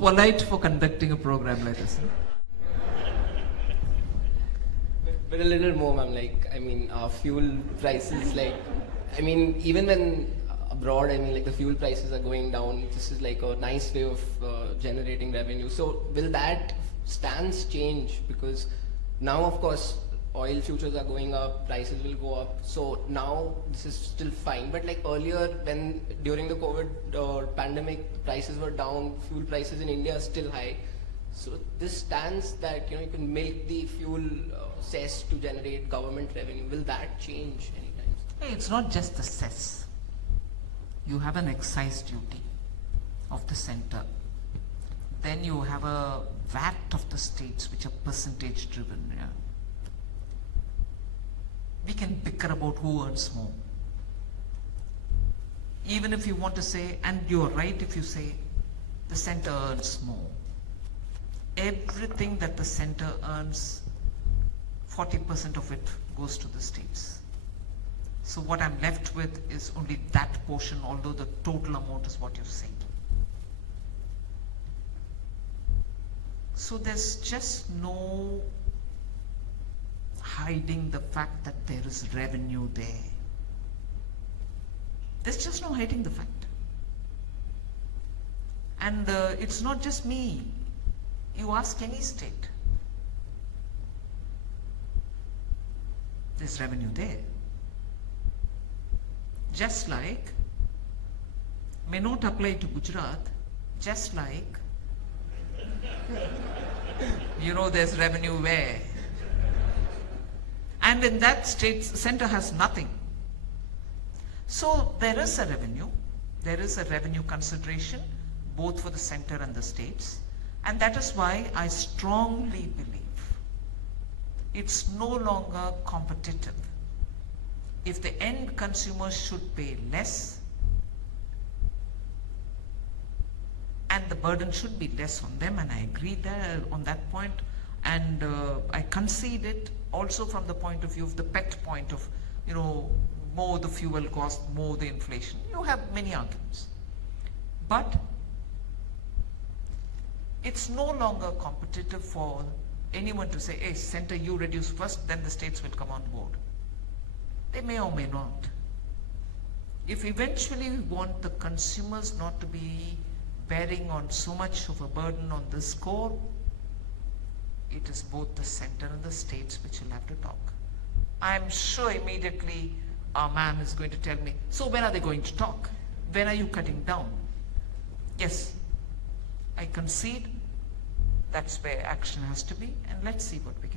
polite for conducting a program like this. But a little more, ma'am, like, I mean, fuel prices, like, I mean, even when abroad, I mean, like the fuel prices are going down, this is like a nice way of generating revenue. So will that stance change? Because now, of course, oil futures are going up, prices will go up. So now this is still fine. But like earlier, when during the COVID pandemic, prices were down, fuel prices in India are still high. So this stance that, you know, you can milk the fuel cess to generate government revenue, will that change anytime? Hey, it's not just the cess. You have an excise duty of the center. Then you have a VAT of the states, which are percentage driven. Yeah? We can bicker about who earns more. Even if you want to say, and you're right if you say, the center earns more. Everything that the center earns, 40% of it goes to the states. So what I'm left with is only that portion, although the total amount is what you say. So there's just no hiding the fact that there is revenue there. There's just no hiding the fact. And it's not just me. You ask any state. There's revenue there. Just like, may not apply to Gujarat, just like, you know, there's revenue where. And in that state, center has nothing. So there is a revenue consideration, both for the center and the states. And that is why I strongly believe it's no longer competitive. If the end consumer should pay less, and the burden should be less on them, and I agree there on that point, and I concede it also from the point of view of the pet point of, you know, more the fuel cost, more the inflation. You have many arguments. But it's no longer competitive for anyone to say, hey, center, you reduce first, then the states will come on board. They may or may not. If eventually we want the consumers not to be bearing on so much of a burden on this score, it is both the center and the states which will have to talk. I'm sure immediately our man is going to tell me, so when are they going to talk? When are you cutting down? Yes, I concede that's where action has to be, and let's see what we